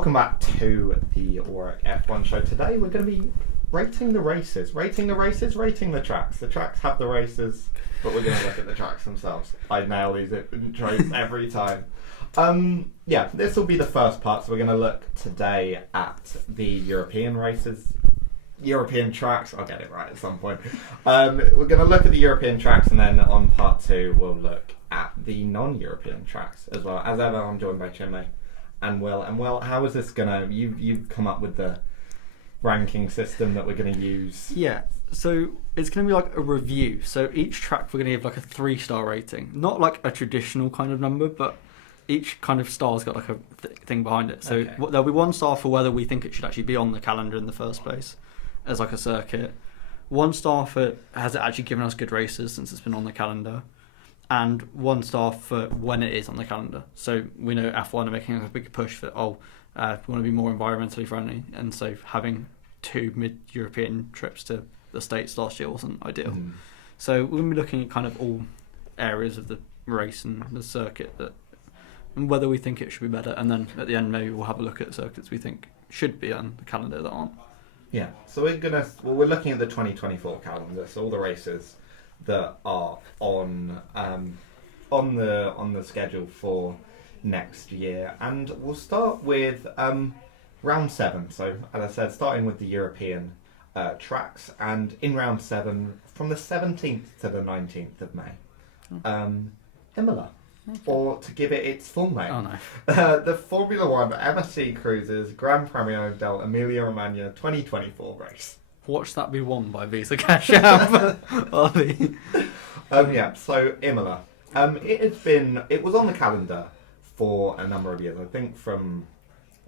Welcome back to the Warwick F1 show. Today we're going to be rating the races, rating the tracks. The tracks have the races, but we're going to look at the tracks themselves. I nail these intros every time. This will be the first part, so we're going to look today at the European races. European tracks, I'll get it right at some point. We're going to look at the European tracks, and then on part two we'll look at the non-European tracks as well. As ever, I'm joined by Chinmay and Will. And Will, how is this gonna? You've come up with the ranking system that we're gonna use. Yeah, so it's gonna be like a review. So each track we're gonna give like a 3-star rating, not like a traditional kind of number, but each kind of star's got like a thing behind it. So there'll be 1 star for whether we think it should actually be on the calendar in the first place, as like a circuit. 1 star for has it actually given us good races since it's been on the calendar. And 1 star for when it is on the calendar. So we know F1 are making a big push for, we want to be more environmentally friendly. And so having 2 mid-European trips to the States last year wasn't ideal. So we're going to be looking at kind of all areas of the race and the circuit and whether we think it should be better. And then at the end, maybe we'll have a look at circuits we think should be on the calendar that aren't. Yeah, so we're looking at the 2024 calendar, so all the races that are on the schedule for next year, and we'll start with round 7. So as I said, starting with the European tracks, and in round 7 from the 17th to the 19th of May, Imola, or to give it its full name, the Formula One MSC Cruises Gran Premio dell'Emilia-Romagna 2024 race. Watch that be won by Visa Cash App. So Imola. It was on the calendar for a number of years. I think from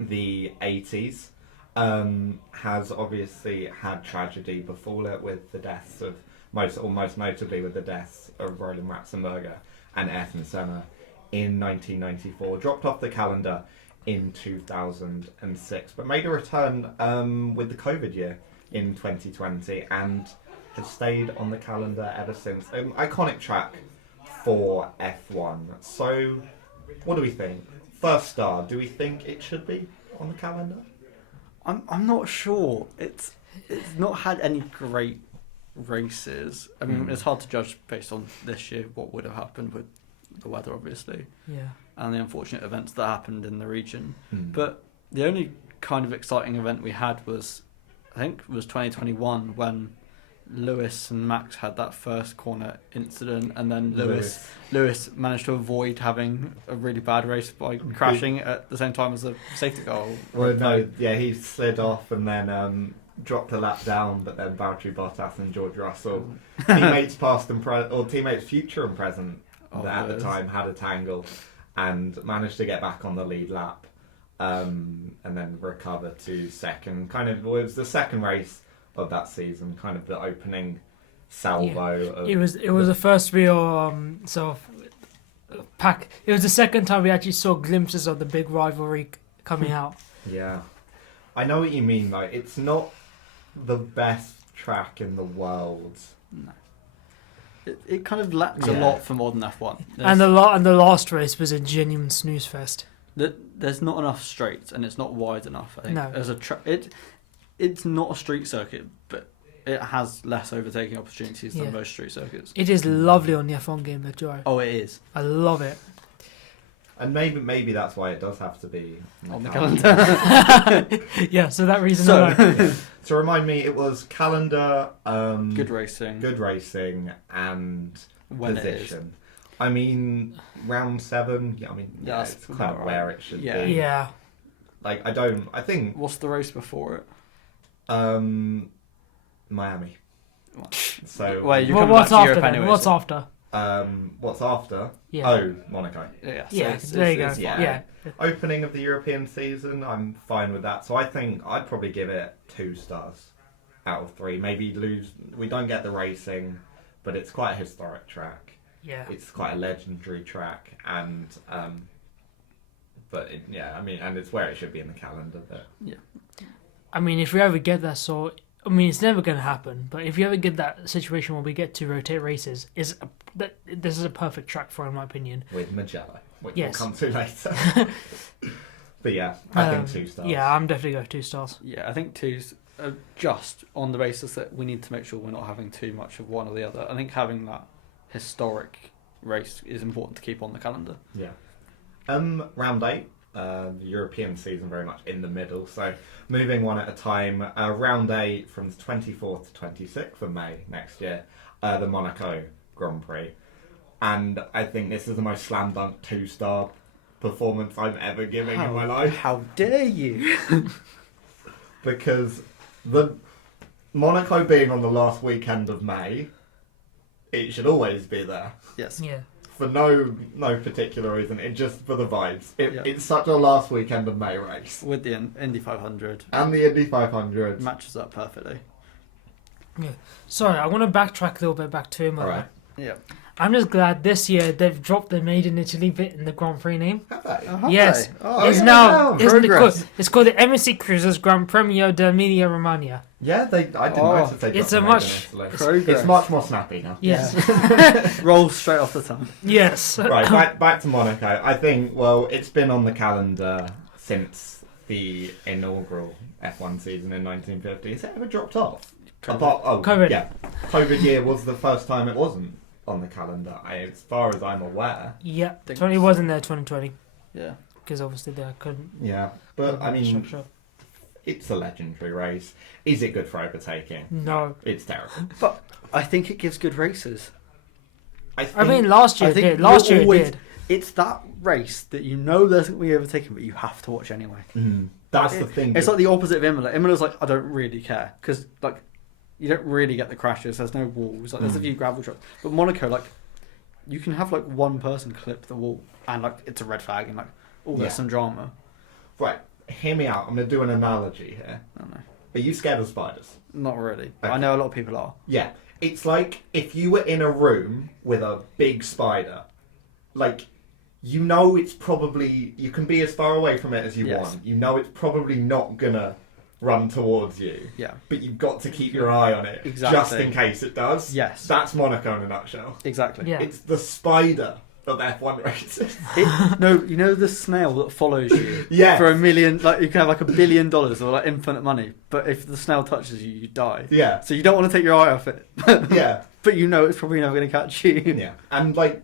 the 80s. Has obviously had tragedy befall it with the deaths of most notably with the deaths of Roland Ratzenberger and Ayrton Senna in 1994. Dropped off the calendar in 2006, but made a return with the COVID year in 2020 and has stayed on the calendar ever since. Iconic track for F1. So, what do we think? First star, do we think it should be on the calendar? I'm not sure. It's not had any great races. I mean, it's hard to judge based on this year what would have happened with the weather, obviously. Yeah. And the unfortunate events that happened in the region. But the only kind of exciting event we had was, I think it was 2021 when Lewis and Max had that first corner incident, and then Lewis managed to avoid having a really bad race by crashing at the same time as the safety car. He slid off and then dropped a lap down, but then Valtteri Bottas and George Russell, teammates past and teammates future and present at the time, had a tangle and managed to get back on the lead lap. And then recover to second. Kind of was the second race of that season, kind of the opening salvo. It was the first real pack. It was the second time we actually saw glimpses of the big rivalry coming out. Yeah, I know what you mean. Like, it's not the best track in the world. No. It kind of lacks a lot for modern F1. And the last race was a genuine snooze fest. There's not enough straights, and it's not wide enough. I think no. As it's not a street circuit, but it has less overtaking opportunities than most street circuits. It is lovely on the F1 game to drive. Oh, it is. I love it. And maybe that's why it does have to be on the calendar. Yeah, so that reason. So remind me, it was calendar, good racing, and when position. I mean, round 7. Yeah, I mean, that's it's kind of where it should be. Yeah. Like, I think. What's the race before it? Miami. So. Well, you're coming back to Europe anyway. What's after? What's after? Yeah. Oh, Monaco. Yeah. There you go. Yeah. Opening of the European season, I'm fine with that. So I think I'd probably give it 2 stars out of 3. Maybe we don't get the racing, but it's quite a historic track. Yeah. It's quite a legendary track, and and it's where it should be in the calendar. But yeah. I mean, if we ever get that it's never going to happen, but if you ever get that situation where we get to rotate races, this is a perfect track for it, in my opinion. With Mugello, which we'll come to later. But yeah, I think 2 stars. Yeah, I'm definitely going 2 stars. Yeah, I think 2's just on the basis that we need to make sure we're not having too much of one or the other. I think having that historic race is important to keep on the calendar. Yeah. Round 8, the European season very much in the middle. So moving one at a time. Round 8 from the 24th to 26th of May next year, the Monaco Grand Prix. And I think this is the most slam dunk 2-star performance I'm ever giving in my life. How dare you? Because the Monaco being on the last weekend of May, it should always be there. Yes. Yeah. For no particular reason, it's just for the vibes. Yeah. It's such a last weekend of May race. With the Indy 500. And the Indy 500. Matches up perfectly. Yeah. Sorry, I want to backtrack a little bit back to Imola. Alright. Yeah. I'm just glad this year they've dropped the Made in Italy bit in the Grand Prix name. Have they? Yes. Oh, It's yeah. now Progress. it's called the MSC Cruises Gran Premio d'Emilia Romagna. Yeah, I didn't notice they It's dropped a the much- Made in Italy. Progress. It's much more snappy now. Yes. Rolls straight off the tongue. Yes. Right, back to Monaco. I think, well, it's been on the calendar since the inaugural F1 season in 1950. Has it ever dropped off? COVID. Yeah. COVID year was the first time it wasn't on the calendar, as far as I'm aware. Yeah. Think 20 wasn't there 2020 Yeah. because obviously they couldn't. Yeah, but I mean, structure. it's a legendary race. Is it good for overtaking? No. It's terrible. But I think it gives good races. I mean, last year I it think did. Last you're year it always- did. It's that race that you know there's going to be overtaken, but you have to watch anyway. That's the thing. It's like the opposite of Imola. Imola's like, I don't really care. Because, like, you don't really get the crashes. There's no walls. Like, there's a few gravel trucks. But Monaco, like, you can have, like, one person clip the wall. And, like, it's a red flag. And, like, oh, there's Yeah. some drama. Right, hear me out. I'm going to do an analogy here. I don't know. Are you scared of spiders? Not really. But Okay. I know a lot of people are. Yeah. It's like if you were in a room with a big spider, like, you know it's probably, you can be as far away from it as you Yes. want. You know it's probably not going to run towards you. Yeah. But you've got to keep your eye on it. Exactly. Just in case it does. Yes. That's Monaco in a nutshell. Exactly. Yeah. It's the spider of F1 races. No, you know the snail that follows you Yes. for $1 million, like you can have like $1 billion or like infinite money, but if the snail touches you, you die. Yeah. So you don't want to take your eye off it, Yeah. but you know it's probably never going to catch you. Yeah. And like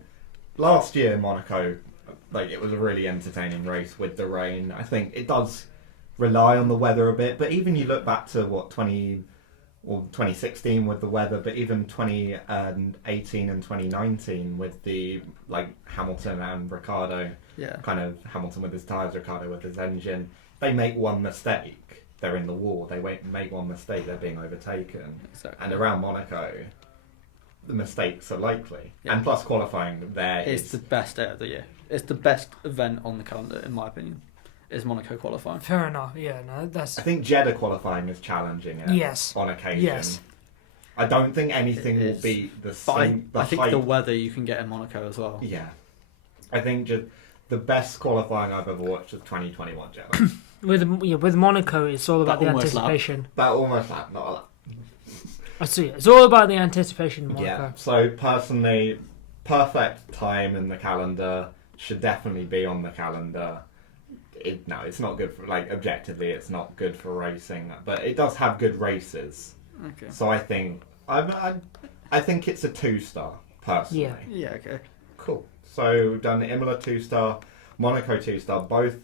last year, Monaco, like it was a really entertaining race with the rain. I think it does rely on the weather a bit, but even you look back to 2016 with the weather, but even 2018 and 2019 with the like Hamilton and Ricciardo, Yeah. kind of Hamilton with his tyres, Ricciardo with his engine. They make one mistake, they're in the wall. They make one mistake, they're being overtaken. Exactly. And around Monaco, the mistakes are likely. Yeah. And plus qualifying there It's is... the best day of the year. It's the best event on the calendar, in my opinion. Is Monaco qualifying? Fair enough. Yeah. No, that's. I think Jeddah qualifying is challenging it Yes. on occasion. Yes. I don't think anything It will is. be the But same. I think hype. the weather you can get in Monaco as well. Yeah. I think just the best qualifying I've ever watched was 2021 Jeddah. With Monaco, it's all about That the almost lap. anticipation. That almost like not a lot. I see. It's all about the anticipation in Monaco. Yeah. So personally, perfect time in the calendar, should definitely be on the calendar. No, it's not good for, like, objectively, it's not good for racing, but it does have good races. Okay. So I think I think it's a 2-star personally. Yeah. Yeah. Okay. Cool. So we've done Imola 2-star, Monaco 2-star, both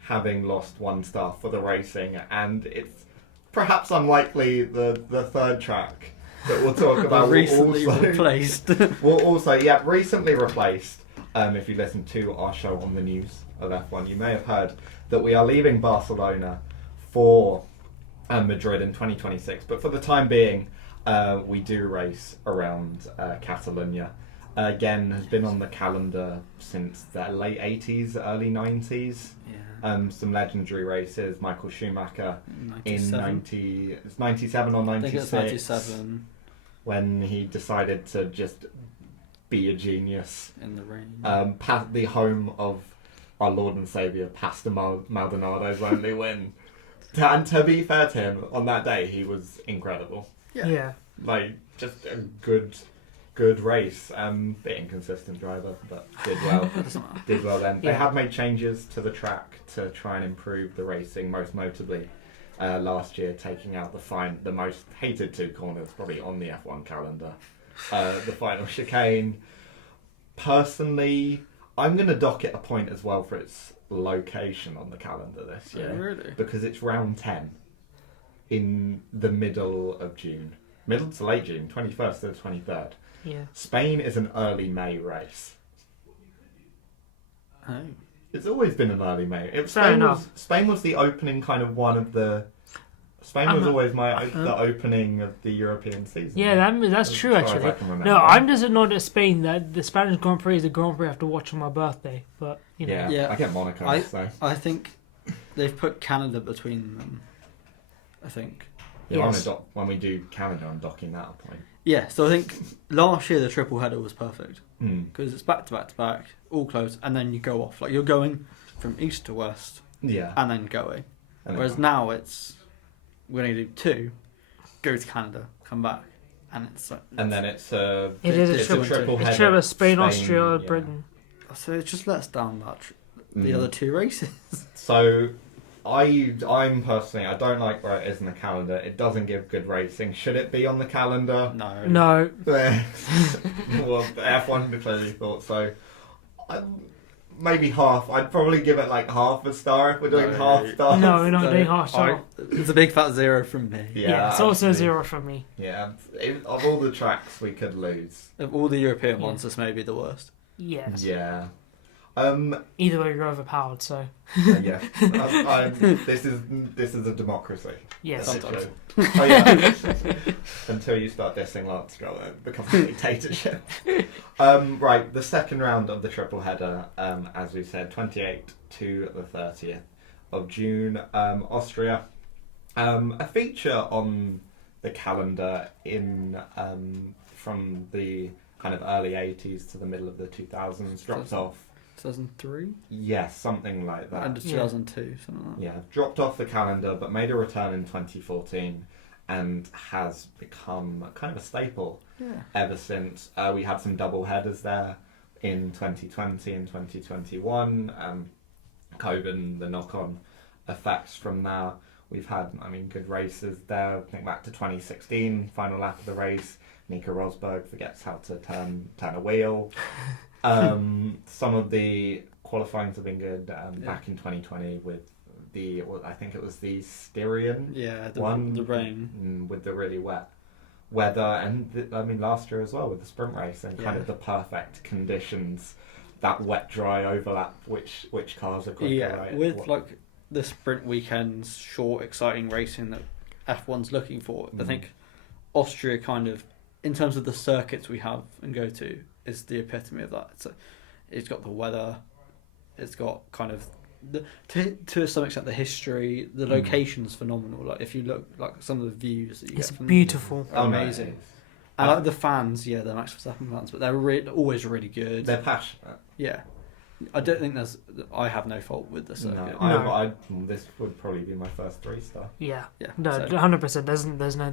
having lost 1 star for the racing, and it's perhaps unlikely the third track that we'll talk about recently will also, replaced. will also recently replaced. If you listen to our show on the news of F1, you may have heard that we are leaving Barcelona for Madrid in 2026, but for the time being, we do race around Catalonia. Again, has been on the calendar since the late 80s, early 90s. Yeah. Some legendary races. Michael Schumacher in 97. it's 97 or I think 96. it's 97 When he decided to just be a genius. in the rain. The home of our Lord and Saviour, Pastor Maldonado's only win. And to be fair to him, on that day, he was incredible. Yeah. Like, just a good good race. Bit inconsistent driver, but did well. Did well then. They have made changes to the track to try and improve the racing, most notably last year taking out the most hated two corners probably on the F1 calendar. The final chicane. Personally, I'm going to dock it a point as well for its location on the calendar this year. Really? Because it's round 10 in the middle of June. Middle to late June, 21st to the 23rd. Yeah. Spain is an early May race. Oh. It's always been an early May. Spain was the opening kind of one of the... Spain was always the opening of the European season. Yeah, that's true actually. No, I'm just annoyed at Spain that the Spanish Grand Prix is the Grand Prix I have to watch on my birthday. But, you know. Yeah. I get Monaco, so... I think they've put Canada between them, I think. Yeah, Yes. when we do Canada, I'm docking that a point. Yeah, so I think last year the triple header was perfect Mm. because it's back to back to back, all close, and then you go off. Like you're going from east to west Yeah. and then going. And Whereas then- now we're going to do two, go to Canada, come back, and it's like. And then it's It is a triple header. It's triple Spain, Austria, yeah. Britain. So it just lets down the other two races. So, I'm personally, I don't like where it is in the calendar. It doesn't give good racing. Should it be on the calendar? No. No. Well, F1 clearly thought so. Maybe half. I'd probably give it like half a star if we're doing half stars. No, we're not doing half star. It's a big fat zero from me. Yeah, it's also a absolutely. 0 from me. Yeah, of all the tracks we could lose. Of all the European ones, this may be the worst. Yes. Yeah. Either way, you're overpowered, so. Yeah. This is a democracy. Yes. Sometimes. Oh, yeah. Until you start dissing Lance Stroll, it becomes a dictatorship. Right, the second round of the triple header, as we said, 28th to the 30th of June, Austria. A feature on the calendar from the kind of early 80s to the middle of the 2000s, dropped off. 2003? Yes, something like that. And 2002, something like that. Yeah, dropped off the calendar, but made a return in 2014 and has become kind of a staple ever since. We had some double headers there in 2020 and 2021. COVID, the knock-on effects from that. We've had, good races there. Think back to 2016, final lap of the race. Nico Rosberg forgets how to turn a wheel. Some of the qualifyings have been good. Back in 2020 with I think it was the Styrian the rain with the really wet weather, and last year as well with the sprint race and kind of the perfect conditions, that wet dry overlap, which cars are quicker. Right? With like the sprint weekends, short, exciting racing that F1's looking for. I think Austria kind of, in terms of the circuits we have and go to, is the epitome of that. It's got the weather, it's got kind of to some extent the history, the location's phenomenal. Like if you look, like some of the views that you It's get from beautiful. are amazing. And like the fans, they're Max Verstappen fans, but they're always really good. They're passionate. Yeah, I don't think I have no fault with the circuit. No, this would probably be my first 3-star. Yeah. Yeah. No, so- 100%. There's no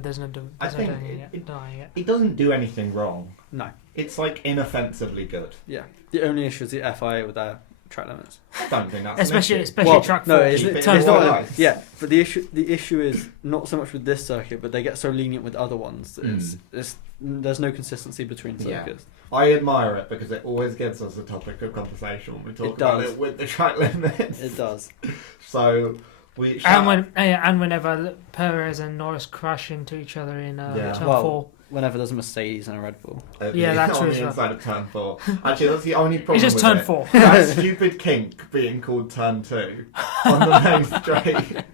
I think denying it. it doesn't do anything wrong. No. It's like inoffensively good. Yeah. The only issue is the FIA with their track limits. I don't think that's Especially an issue. track 4. No, Keep it it's in not. one ice. Yeah, but the issue is not so much with this circuit, but they get so lenient with other ones that there's no consistency between circuits. I admire it because it always gives us a topic of conversation when we talk about it with the track limits. It does. So and whenever Perez and Norris crash into each other in turn 4. Whenever there's a Mercedes and a Red Bull. That's on true. the inside of turn 4. Actually, that's the only problem. It's just with turn it. 4. That stupid kink being called turn 2 on the main straight.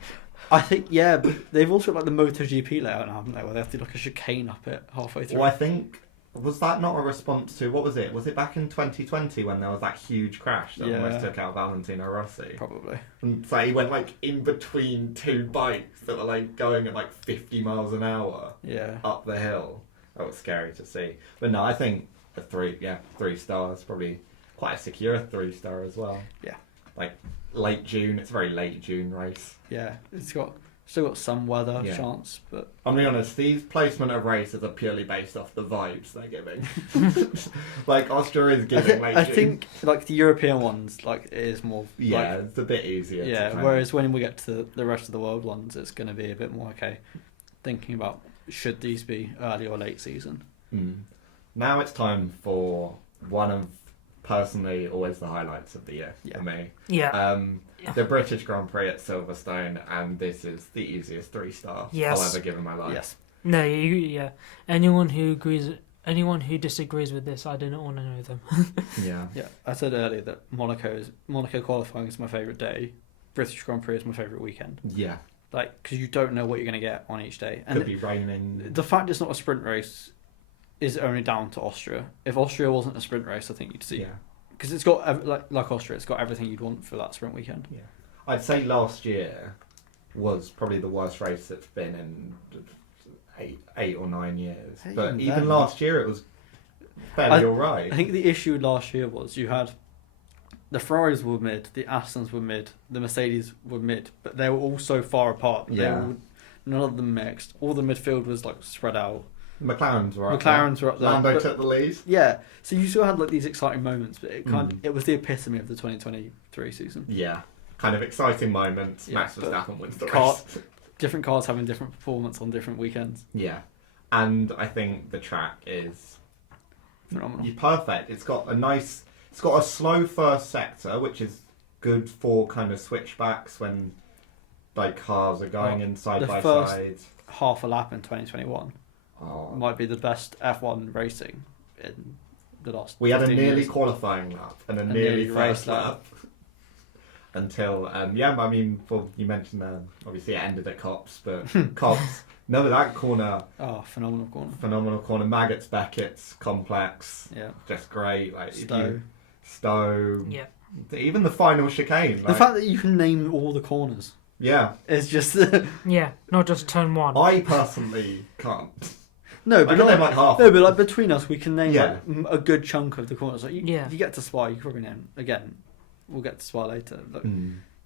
I think, but they've also got like the MotoGP layout now, haven't they? Where they have to do like a chicane up it halfway through. Well, I think, was that not a response to, what was it? Was it back in 2020 when there was that huge crash that almost took out Valentino Rossi? Probably. And so he went like in between two bikes that were like going at like 50 miles an hour up the hill. That was scary to see. But no, I think a 3 stars, probably quite a secure 3-star as well. Yeah. Like late June, it's a very late June race. Yeah, it's got Still got some weather Yeah. chance, but I'll be honest, these placement of races are purely based off the vibes they're giving. Like, Austria is giving late I June. think like the European ones, like it is more. Yeah, like, it's a bit easier. yeah. To kind Whereas when we get to the rest of the world ones, it's going to be a bit more okay. Thinking about should these be early or late season? Now it's time for one of personally always the highlights of the year for me. Yeah. The British Grand Prix at Silverstone, and this is the easiest 3-star Yes. I'll ever give in my life. Yes. No, yeah. Anyone who disagrees with this, I do not want to know them. Yeah. Yeah. I said earlier that Monaco qualifying is my favourite day. British Grand Prix is my favourite weekend. Yeah. Like, because you don't know what you're going to get on each day. And Could be raining. the fact it's not a sprint race is only down to Austria. If Austria wasn't a sprint race, I think you'd see. Yeah. Because it's got, like Austria, it's got everything you'd want for that sprint weekend. Yeah. I'd say last year was probably the worst race it's been in 8 or 9 years. But even last year it was fairly alright. I think the issue last year was you had the Ferraris were mid, the Astons were mid, the Mercedes were mid, but they were all so far apart. Yeah. None of them mixed. All the midfield was like spread out. McLarens were up McLarens there. were up there. Lando but- took the lead. Yeah, so you still had like these exciting moments, but it was the epitome of the 2023 season. Yeah. Kind of exciting moments. Yeah, Max but Verstappen wins the car- race. Different cars having different performance on different weekends. Yeah. And I think the track is Phenomenal. perfect. It's got a slow first sector, which is good for kind of switchbacks when like cars are going in side the by first- side. Half a lap in 2021 Oh. might be the best F1 racing in the last. We had a 15 nearly years. qualifying lap and a nearly nearly race first lap. Until, I mean, you mentioned obviously it ended at Cops, but Cops, none of that corner, Oh, phenomenal corner. phenomenal corner. Maggots, Beckett's, complex, Yeah. just great. Like Stowe. Yeah. Even the final chicane. The Like, fact that you can name all the corners yeah, is just Yeah, not just turn one. I personally can't. no, I but can not name like half. no, but like between us, we can name Yeah. like a good chunk of the corners. Like you get to Spa, you can probably name again. We'll get to Spa later. Like,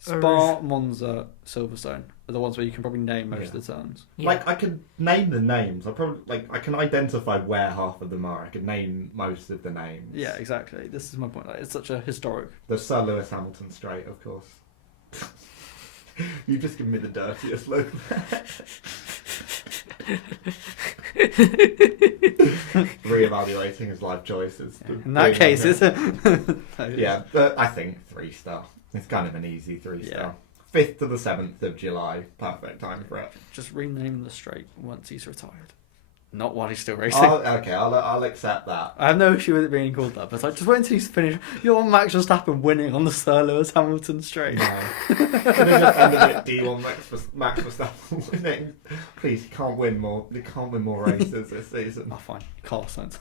Spa, Monza, Silverstone are the ones where you can probably name most of the turns. Yeah. Like I could name the names. I can identify where half of them are. I could name most of the names. Yeah, exactly. This is my point. Like, it's such a historic. The Sir Lewis Hamilton Straight, of course. You've just given me the dirtiest look. Reevaluating his life choices. In that case, it's yeah, but I think 3-star. It's kind of an easy 3-star. Yeah. 5th to the 7th of July. Perfect time for it. Just rename the straight once he's retired. Not while he's still racing. I'll accept that. I have no issue with it being called that, but just wait until he's finished. You want Max Verstappen winning on the Sir Lewis Hamilton Straight. No. Could have just ended it D1 Max Verstappen winning. Please, he can't win more. He can't win more races this season. Oh, fine. Carlos Sainz.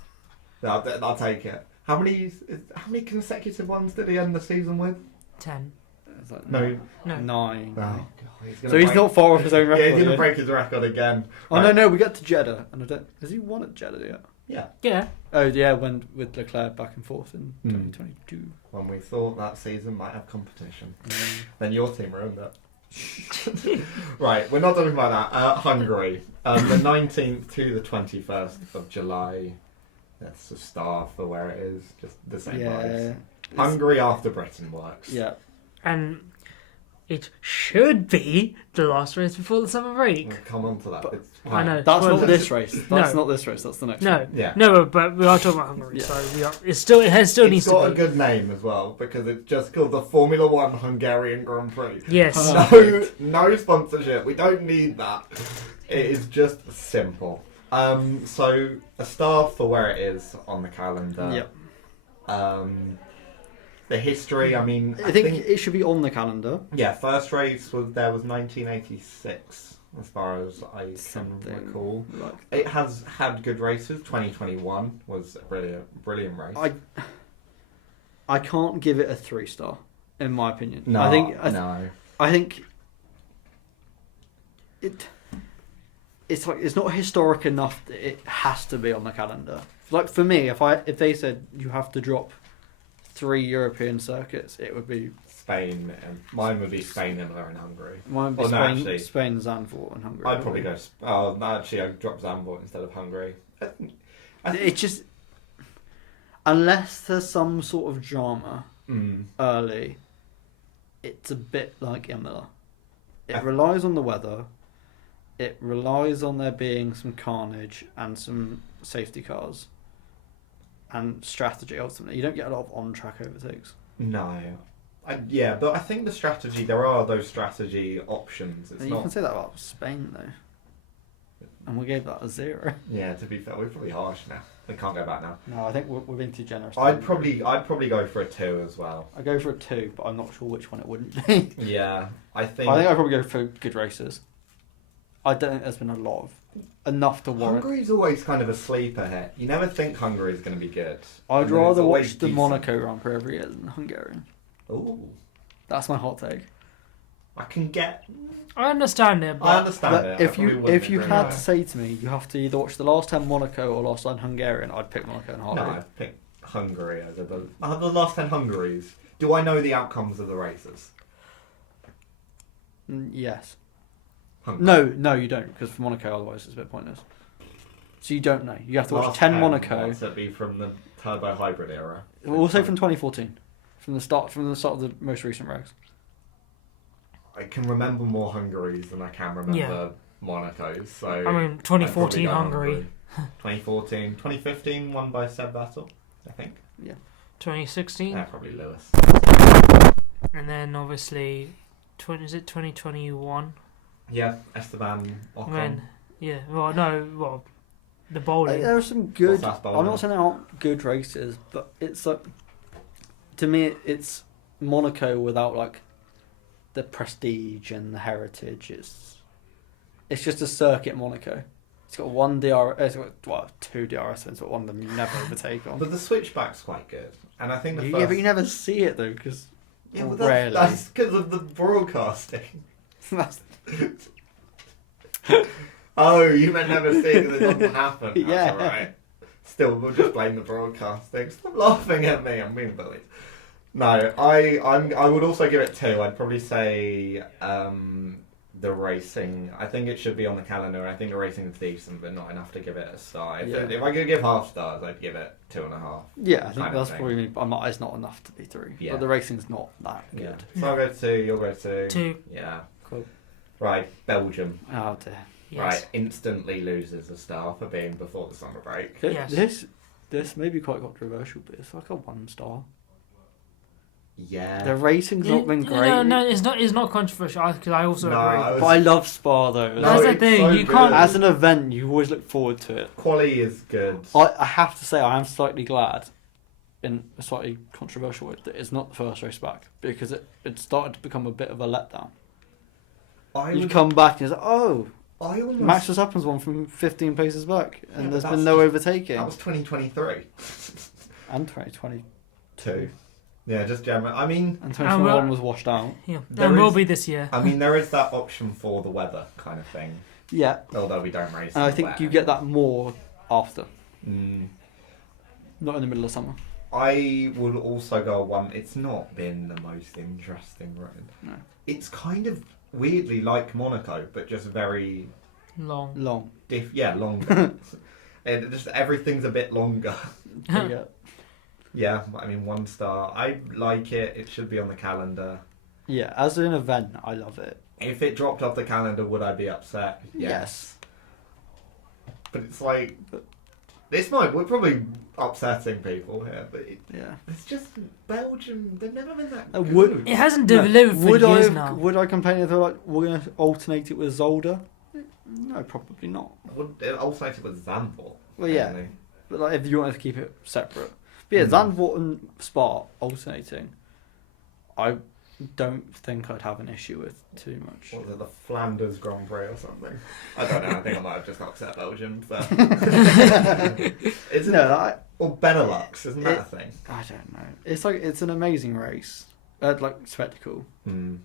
No, I'll take it. How many consecutive ones did he end the season with? 10. It's like No. 9. Oh, God, So he's not far off his own record. Yeah, he's going yeah. to break his record again. Oh, no, we get to Jeddah. And I don't. Has he won at Jeddah yet? Yeah. Yeah. Oh, yeah, when with Leclerc back and forth in 2022. When we thought that season might have competition. Then your team ruined it. Right, we're not talking about that. Hungary. The 19th to the 21st of July. That's a star for where it is. Just the same vibes. Hungary after Britain works. Yeah. And it should be the last race before the summer break. We'll come on to that. It's I know. That's Well, not this race. That's No. not this race. That's the next No, one. Yeah. no, but we are talking about Hungary, Yeah. so we are. It still needs It's got to a be. good name as well because it's just called the Formula One Hungarian Grand Prix. Yes. No sponsorship. We don't need that. It is just simple. So a star for where it is on the calendar. Yep. The history. I mean, I think it should be on the calendar. yeah. First race was 1986, as far as I can Something recall. like It has had good races. 2021 was a brilliant race. I can't give it a 3-star, in my opinion. No, I think it's like it's not historic enough that it has to be on the calendar. Like for me, if they said you have to drop 3 European circuits, it would be Spain, and mine would be Spain, Imola, and Hungary. mine would be Oh, no, Spain, actually. Spain, Zandvoort, and Hungary. I'd probably go. Oh, no, actually, I'd drop Zandvoort instead of Hungary. I think It just unless there's some sort of drama Mm. early, it's a bit like Imola. It I- relies on the weather. It relies on there being some carnage and some safety cars and strategy. Ultimately, you don't get a lot of on-track overtakes. No. Yeah, but I think the strategy, there are those strategy options. It's You not. can say that about Spain though, and we gave that a 0. Yeah, to be fair, we're probably harsh now. We can't go back now. No, I think we're being too generous. I'd probably go for a 2 as well. I go for a 2, but I'm not sure which one it wouldn't be. Yeah, I think. I think I'd probably go for good races. I don't think there's been enough to warrant. Hungary's always kind of a sleeper hit. You never think Hungary's going to be good. I'd And then rather it's always watch the decent. Monaco Grand Prix every year than Hungarian. Ooh, That's my hot take. I can get. I understand it, but I understand But it. I if probably you wouldn't if you agree had with to that. say to me, you have to either watch the last 10 Monaco or last 10 Hungarian, I'd pick Monaco and No, Hungary. I'd pick Hungary over the last 10 Hungaries. Do I know the outcomes of the races? Yes. Hungary. No, you don't, because for Monaco, otherwise it's a bit pointless. So you don't know. You have to watch Last 10 Monaco. What's it be from the turbo hybrid era? Also from 2014, from the start of the most recent race. I can remember more Hungaries than I can remember Yeah. Monaco's. So I mean, I'd 2014 probably go Hungary, 2014, 2015 won by Seb Vettel, I think. 2016, Yeah, probably Lewis. and then obviously, is it 2021? Yeah, Esteban Ocon. When, the bowling. There are some good. Bottas bowling. I'm not saying there aren't good races, but it's like, to me, it's Monaco without like the prestige and the heritage. It's just a circuit Monaco. It's got one DR. It's got two DRS wins, but one of them you never overtake on. But the switchback's quite good, and I think the first. Yeah, but you never see it though, because Yeah, but rarely. that's because of the broadcasting. that's Oh, you meant never see it because it doesn't happen. That's Yeah. alright. Still, we'll just blame the broadcasting. Stop laughing at me. I'm being bullied. No, I would also give it 2. I'd probably say the racing. I think it should be on the calendar. I think the racing is decent, but not enough to give it a star. If I could give half stars, I'd give it 2.5. yeah. I think Kind of that's thing. probably me. It's not enough to be 3. Yeah. But the racing's not that Yeah. good. So I'll go 2. You'll go 2. 2. Yeah. Cool. Right, Belgium. Oh dear. Yes. Right, instantly loses a star for being before the summer break. Yes. This may be quite controversial, but it's like a 1 star. Yeah. The rating's not been great. No, it's not. It's not controversial because I also No, agree. I was- But I love Spa though. That's the it's thing, so you good. can't- As an event, you always look forward to it. Quali is good. I have to say, I am slightly glad, in a slightly controversial way, that it's not the first race back, because it started to become a bit of a letdown. You come back and it's like, oh, I almost, Max Verstappen's won from 15 paces back, Yeah, and but there's that's been no just- overtaking. That was 2023. And 2020. 2. Yeah, just generally. I mean, And 2021 well- was washed out. Yeah, There and will is- be this year. there is that option for the weather kind of thing. Yeah, Although we don't race. and I in the think wet you get anymore. that more after, Mm. not in the middle of summer. I would also go 1. It's not been the most interesting run. No. It's kind of weirdly like Monaco, but just very Long. Long. longer. And just everything's a bit longer. Yeah. Yeah, I mean 1 star. I like it. It should be on the calendar. Yeah, as an event, I love it. If it dropped off the calendar, would I be upset? Yes. But it's like we're probably upsetting people here, but Yeah. it's just Belgium. They've never been that Uh, good. would- It hasn't No. delivered for Would years I now. would I complain if they're like, we're going to alternate it with Zolder? No, probably not. Would it alternate it with Zandvoort? Well, yeah. mainly? But like, if you wanted to keep it separate. But yeah, Zandvoort and Spa alternating, I don't think I'd have an issue with too much. What was it, the Flanders Grand Prix or something? I don't know. I think I might have just upset Belgium. But isn't No, it? Or Benelux, isn't that a thing? I don't know. It's an amazing race, like spectacle. Hmm.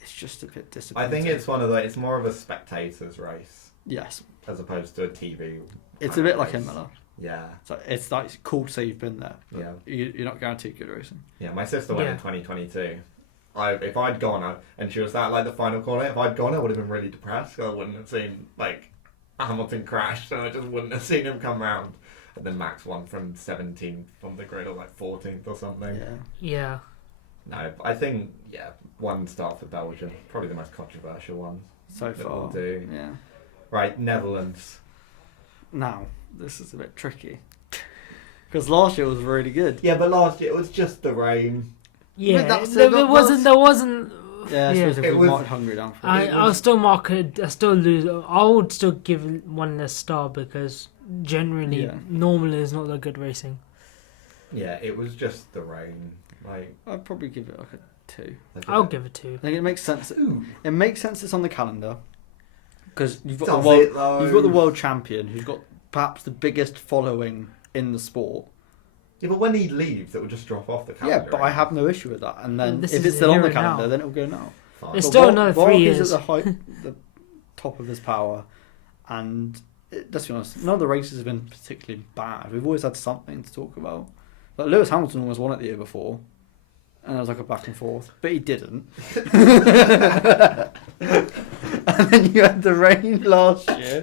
It's just a bit I disappointing. think it's more of a spectator's race yes, as opposed to a TV. it's kind a bit of like race. Imola. Yeah. So it's like it's cool to say you've been there. But Yeah. You're not guaranteed good racing. Yeah, my sister went Yeah. in 2022. If I'd gone, and she was at like the final corner, if I'd gone, I would have been really depressed. 'Cause I wouldn't have seen like Hamilton crash, so I just wouldn't have seen him come round. And then Max won from 17th on the grid, or like 14th or something. Yeah. Yeah. No, I think one start for Belgium, probably the most controversial one So that far. we'll do. Yeah. Right, Netherlands. Now, this is a bit tricky. Because last year was really good. Yeah, but last year it was just the rain. Yeah. that's- There that wasn't. Yeah, I suppose if It we was- marked Hungary down for it. I'll still mark it. I still lose. I would still give one a star because generally, Yeah. normally is not that good racing. Yeah, it was just the rain. Like, I'd probably give it like a 2. I'll give it 2. I think it makes sense. Ooh. It makes sense it's on the calendar. Because you've got Does the world, it, though? you've got the world champion who's got perhaps the biggest following in the sport. Yeah, but when he leaves, it will just drop off the calendar. Yeah, but I have no issue with that. And then This if is it's still on here the and calendar, now. then it'll go now. Fine. It's But still Wa- another 3 Warwick years. is at the top of his power, and let's be honest, none of the races have been particularly bad. We've always had something to talk about. Like Lewis Hamilton almost won it the year before, and it was like a back and forth, but he didn't. And then you had the rain last year.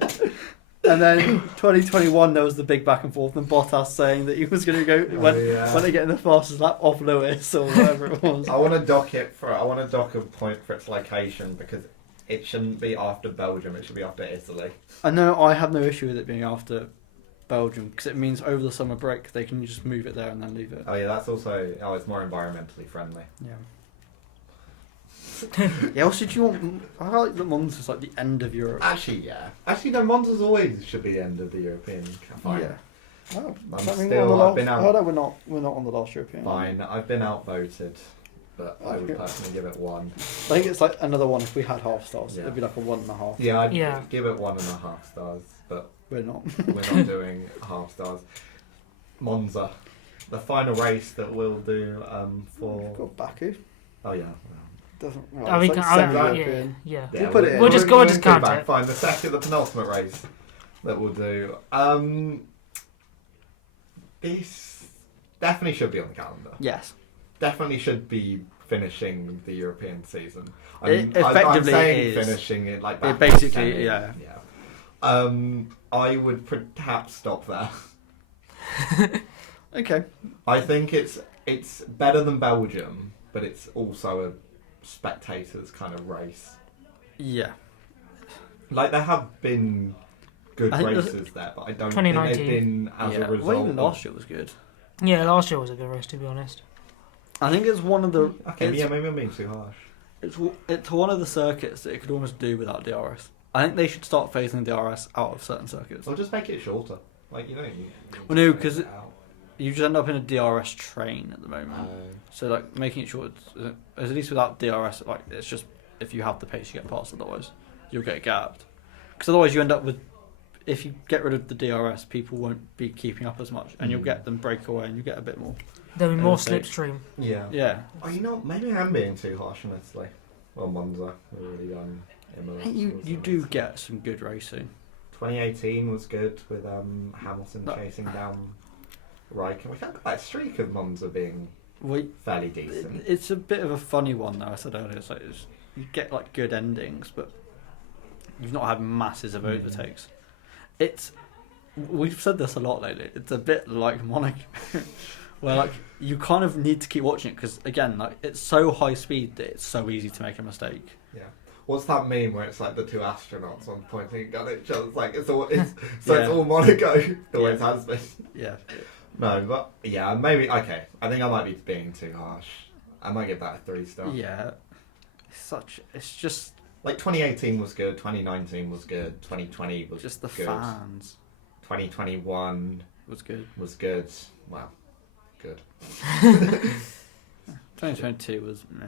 And then 2021, there was the big back and forth, and Bottas saying that he was going to go when they get in the fastest lap off Lewis or whatever it was. I want to dock a point for its location because it shouldn't be after Belgium. It should be after Italy. I know I have no issue with it being after Belgium because it means over the summer break they can just move it there and then leave it. Oh yeah, that's also it's more environmentally friendly. Yeah. Yeah. Also, do you want? I like that Monza's like the end of Europe. Actually, yeah. Actually, no. Monza's always should be the end of the European. Fine. Yeah. Oh, I'm does that mean still- we're on the I've last- been out- Oh no, we're not on the last European. Fine. I've been outvoted, but I would Okay. personally give it 1. I think it's like another one if we had half stars. Yeah. It'd be like a 1.5. Yeah, I'd Yeah. give it 1.5 stars, but We're not. we're not doing half stars. Monza, the final race that we'll do We've for. got Baku. Oh yeah. Doesn't. Oh, Right, we it's can. like Yeah. semi-European. Yeah. Yeah, put it in. We'll just we'll count back. it. Fine, the penultimate race that we'll do. This definitely should be on the calendar. Yes. Definitely should be finishing the European season. It I'm effectively saying is. finishing it like It back basically- in yeah. I would perhaps stop there. Okay. I think it's better than Belgium, but it's also a spectators kind of race. Yeah. Like there have been good I think there's- races there, but I don't think 2019. they've been as Yeah. a result. Well, even of- last year was good. Yeah, last year was a good race, to be honest. I think it's one of the. Okay, it's, yeah, maybe I'm being too harsh. it's one of the circuits that it could almost do without DRS. I think they should start phasing DRS out of certain circuits. Well, just make it shorter. Like you Well, no, just 'cause phase it- out. You just end up in a DRS train at the moment. So like making it short, at least without DRS, like it's just if you have the pace, you get past. Otherwise, you'll get gapped. Because otherwise, you end up with if you get rid of the DRS, people won't be keeping up as much, and you'll get them break away, and you get a bit more. There'll be more Okay. slipstream. Yeah. Yeah, Oh, you know, maybe I am being too harsh on Italy. Well, Monza, we already done. Imola, you was you nice. do get some good racing. 2018 was good with Hamilton No. chasing down Raikkonen. We can't got that streak of Monza being We fairly decent. it's a bit of a funny one though. I said earlier, it's like you get like good endings, but you've not had masses of overtakes. We've said this a lot lately. It's a bit like Monaco, where like you kind of need to keep watching it because again, like it's so high speed that it's so easy to make a mistake. Yeah. What's that meme where it's like the two astronauts on pointing a gun at each other? It's like it's all it's Yeah. it's all Monaco. It always Yeah. has been. Yeah, No, but yeah, maybe okay. I think I might be being too harsh. I might give that a 3 star. yeah. It's just Like 2018 was good, 2019 was good, 2020 was just the good, fans 2021 was good. was good. Wow, good. 2022 was meh.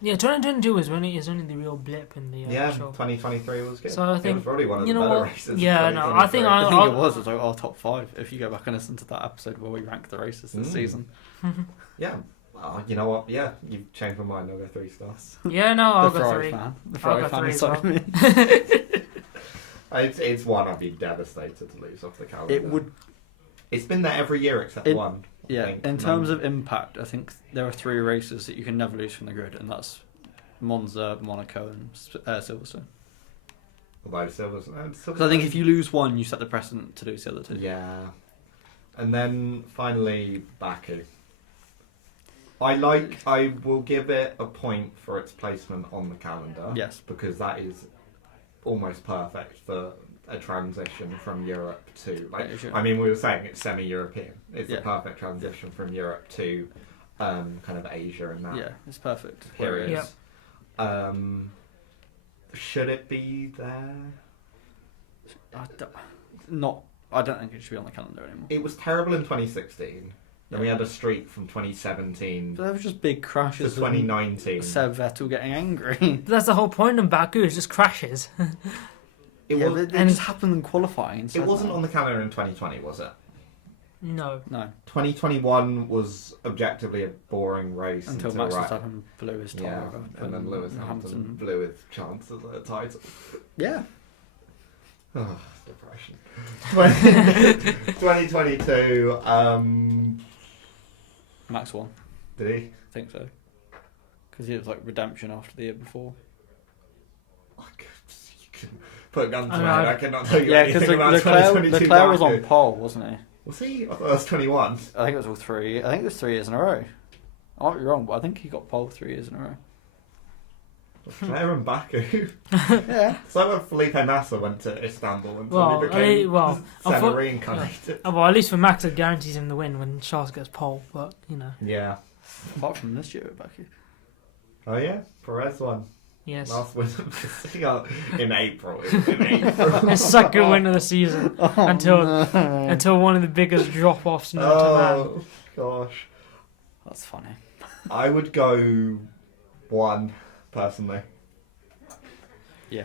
Yeah, 2022 is only the real blip in the Yeah, show. 2023 was good. So I it think- was probably one of you the know better what? races. Yeah, no, I think 2023. I think I'll- it was like our top 5 if you go back and listen to that episode where we ranked the races this season. Yeah. You know what? Yeah, you've changed my mind. I'll go 3 stars. Yeah, no, I'll the go Ferrari 3. fan. The I'll Ferrari go fan 3 inside as me. It's one I'd be devastated to lose off the calendar. It would It's been there every year except one. Yeah, in terms of impact, I think there are 3 races that you can never lose from the grid, and that's Monza, Monaco, and Silverstone. Although Silverstone... Because I think if you lose one, you set the precedent to lose the other 2. Yeah. And then finally, Baku. I will give it a point for its placement on the calendar. Yes. Because that is almost perfect for a transition from Europe to... I mean, we were saying it's semi-European. It's a perfect transition from Europe to kind of Asia and that. Yeah, it's perfect. Period. Yeah. Should it be there? I don't think it should be on the calendar anymore. It was terrible in 2016. Then we had a streak from 2017 But there were just big crashes. to 2019. Seb Vettel getting angry. But that's the whole point of Baku, is just crashes. It just happened in qualifying. It wasn't on the calendar in 2020, was it? No. 2021 was objectively a boring race Until Max Verstappen blew his tyre up. and then Lewis Hamilton blew his chances at a title. Yeah. Oh, depression. 2022. Max won. Did he? I think so. Because he was like redemption after the year before. You can put a gun to I my know. head. I cannot tell you Yeah, because anything about 2022. Leclerc was on Baku. pole, wasn't he? Was he? I thought that was 21. I think it was all 3. I think it was 3 years in a row. I might be wrong, but I think he got pole 3 years in a row. Claire and Baku. Yeah. So when Felipe Massa went to Istanbul and Well, suddenly became I Senna thought- reincarnated. Oh, well, at least for Max, it guarantees him the win when Charles gets pole, but, Yeah. Apart from this year at Baku. Oh yeah, Perez won. Yes. Last win in April. It was in April. His second win of the season until one of the biggest drop-offs known to man. Oh gosh. That's funny. I would go 1 personally. Yeah.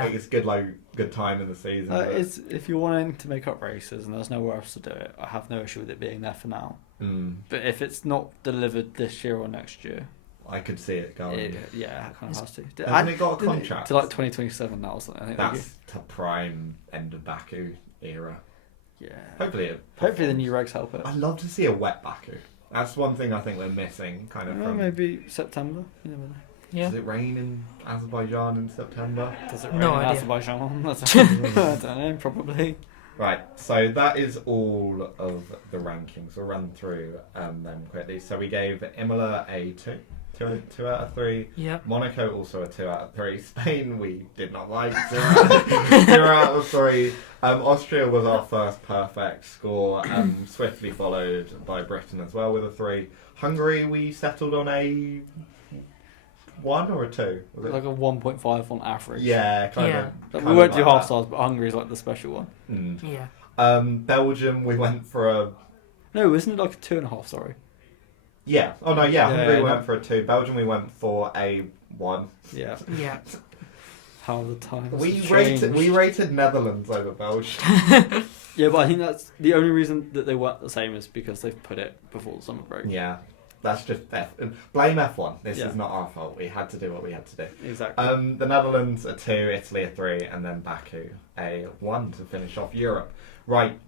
I think it's good time in the season. but- It's, if you're wanting to make up races and there's nowhere else to do it, I have no issue with it being there for now. But if it's not delivered this year or next year, I could see it going. it kind of has to. Hasn't it got a Didn't it? contract? To like 2027 now or something. I think That's the prime end of Baku era. yeah. Hopefully Hopefully the new regs help it. I'd love to see a wet Baku. That's one thing I think we're missing, kind of. From, Maybe September. You never know. Yeah. Does it rain in Azerbaijan in September? Does it rain No in idea. Azerbaijan? I don't know. Probably. Right, so that is all of the rankings. We'll run through them quickly. So we gave Imola a 2 out of 3. Yeah. Monaco also a 2 out of 3. Spain we did not like 0 out of 3. Austria was our first perfect score, swiftly followed by Britain as well with a 3. Hungary we settled on a 1 or a 2? Was it? Like a 1.5 on average. Yeah, kind Yeah. of. Like, kind we won't of do like half that. stars, but Hungary's like the special one. Yeah. Belgium we went for a... No, isn't it like a 2.5? Sorry. Yeah. Oh no, yeah. Yeah, Hungary no. went for a 2. Belgium we went for a 1. Yeah. Yeah. How the times We have rated changed. Netherlands over Belgium. Yeah, but I think that's the only reason that they weren't the same is because they've put it before the summer break. Yeah. That's just blame F1. This Yeah. is not our fault. We had to do what we had to do. Exactly. The Netherlands a 2, Italy a 3, and then Baku a 1 to finish off Europe. Right.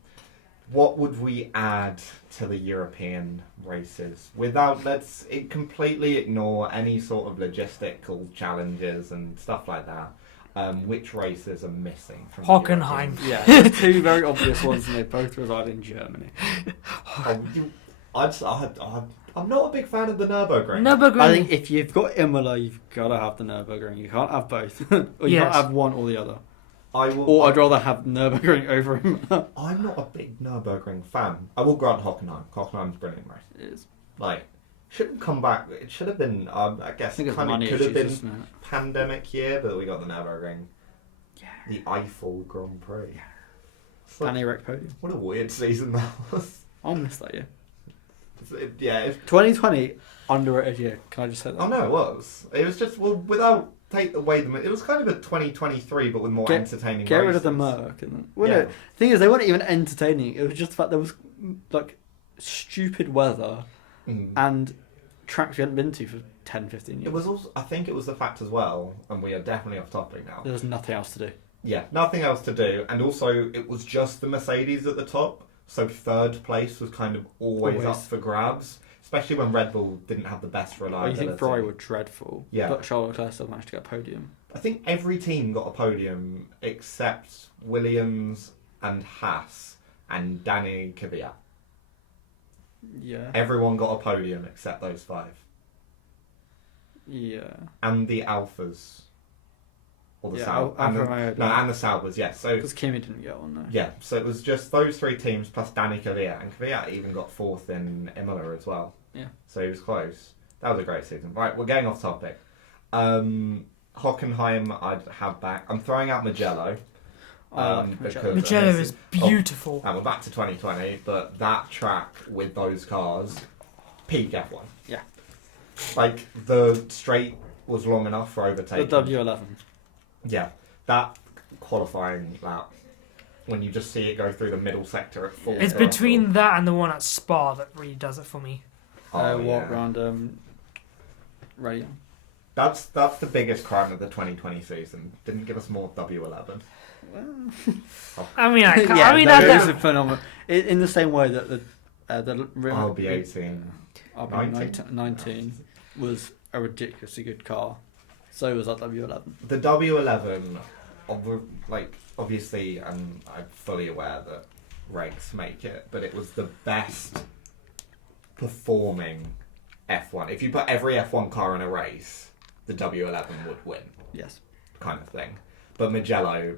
What would we add to the European races without, let's completely ignore any sort of logistical challenges and stuff like that? Which races are missing from the Hockenheim. European- Yeah, there's 2 very obvious ones, and they both reside in Germany. I'm not a big fan of the Nürburgring. Nürburgring. I think if you've got Imola, you've got to have the Nürburgring. You can't have both, or you Yes. can't have one or the other. I'd I'd rather have Nürburgring over Imola. I'm not a big Nürburgring fan. I will grant Hockenheim. Hockenheim's a brilliant race. It is. Like, shouldn't come back. It should have been. I I guess think it's kind money of could have issues, been isn't it? pandemic year, but we got the Nürburgring. Yeah. The Eiffel Grand Prix. Yeah. It's like, Danny Rec podium. what a weird season that was. I'll miss that year. If 2020, underrated year. Can I just say that? oh no, it was. It was just without take away the. It was kind of a 2023, but with more entertaining. Get rid of races. the Merc. And, well, Yeah. no, the thing is, they weren't even entertaining. It was just the fact there was like stupid weather Mm. and tracks we hadn't been to for 10, 15 years. It was also. I think it was the fact as well, and we are definitely off topic now. There was nothing else to do. Yeah, nothing else to do, and also it was just the Mercedes at the top. So third place was kind of always up Always. for grabs, especially when Red Bull didn't have the best Oh, you reliability. think Ferrari were dreadful, Yeah. but Charles Leclerc still managed to get a podium. I think every team got a podium except Williams and Haas and Danny Kvyat. Yeah. Everyone got a podium except those 5. Yeah. And the Alphas. Or the Yeah, Saubers. Alfa And Romeo the, no, and the Saubers, yeah. So Because Kimi didn't get one though. yeah, so it was just those 3 teams plus Danny Kvyat, and Kvyat even got 4th in Imola as well. Yeah. So he was close. That was a great season. Right, we're getting off topic. Hockenheim, I'd have back. I'm throwing out Mugello. I like Mugello. Mugello this is beautiful. And we're back to 2020, but that track with those cars, peak F1. Yeah. Like, the straight was long enough for The overtaking. W11. Yeah, that qualifying lap, when you just see it go through the middle sector at full It's throttle. between that and the one at Spa that really does it for me. Oh, What yeah. round? Radio. That's the biggest crime of the 2020 season. Didn't give us more W11. I mean, yeah, I mean, that that, is a phenomenon. In the same way that the RB18. RB19 was a ridiculously good car. So was that W11. The W11, obviously, and I'm fully aware that regs make it, but it was the best performing F1. If you put every F1 car in a race, the W11 would win, Yes. kind of thing. But Mugello,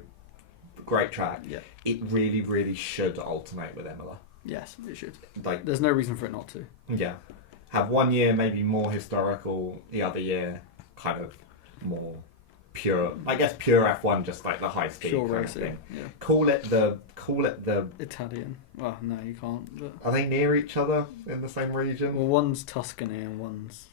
great track. Yeah. It really, really should alternate with Imola. Yes, it should. Like, There's no reason for it not to. yeah. Have one year maybe more historical, the other year kind of more pure. I guess pure F1, just like the high speed Pure kind of racing. thing. Yeah. Call it the. Italian. Well, no, you can't. But... Are they near each other in the same region? Well, one's Tuscany and one's.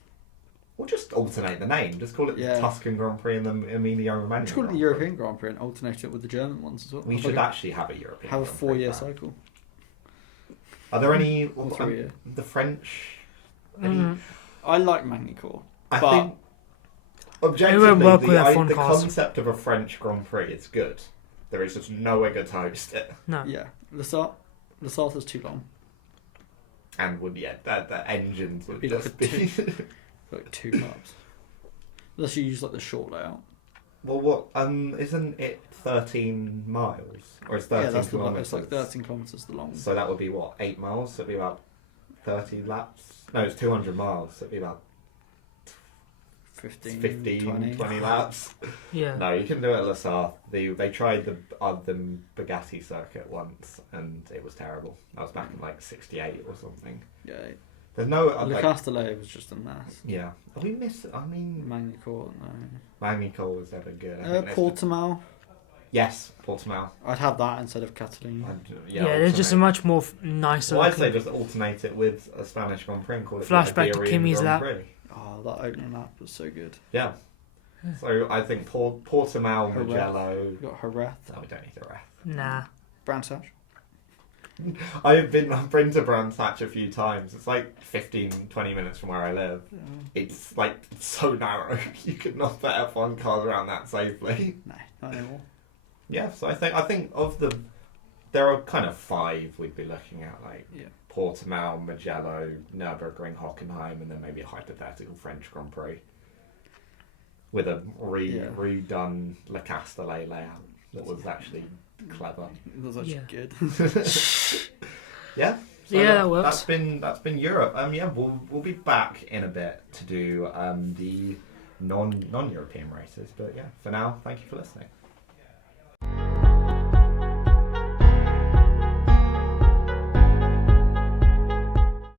Or just alternate the name. Just call it the Tuscan Grand Prix and the Emilia Romagna. Just call it the European Grand Prix and alternate it with the German ones as well. We should actually have a European. have a Grand Prix 4-year plan. cycle. Are there any? Or 3-year. The French. I like Magny-Cours. I but think. It Objectively, won't work with F1 the cars. concept of a French Grand Prix is good. There is just no way good to host it. No. Yeah, the start is too long. And would the engines would Be like just a be. Like 2 laps. Unless you use like the short layout. Well, what isn't it 13 miles or it's 13 Yeah, that's the long. kilometers? It's like 13 kilometers the long. So that would be what 8 miles. So it'd be about 30 laps. No, it's 200 miles. So it'd be about 15, 20 laps. Yeah. No, you can do it at Lassar. They tried the Bugatti circuit once, and it was terrible. That was back in like '68 or something. Yeah. There's no Le like, Castellet was just a mess. yeah. We miss. I mean, Magny-Cours, no. Magny-Cours was never good. I think there's Portimao. yes, Portimao. I'd have that instead of Catalan. Yeah, there's just a much more nicer. Well, I'd say looking- just alternate it with a Spanish Grand Prix and call it Flashback the to Iberian Kimi's Grand lap. Prix. Oh, that opening lap was so good. Yeah. So I think Portimao, Jerez. Mugello. You got Jerez, No, we don't need a ref. Nah. Brands Hatch. I've been to Brands Hatch a few times. It's like 15-20 minutes from where I live. It's like so narrow. You could not put F1 cars around that safely. No, not anymore. Yeah, so I think of there are kind of 5 we'd be looking at, like Portimao, Mugello, Nürburgring, Hockenheim, and then maybe a hypothetical French Grand Prix with a redone Le Castellet layout that was actually clever. It was actually good. Yeah. So Yeah, that works. That's been Europe. We'll be back in a bit to do the non-European races. But yeah, for now, thank you for listening.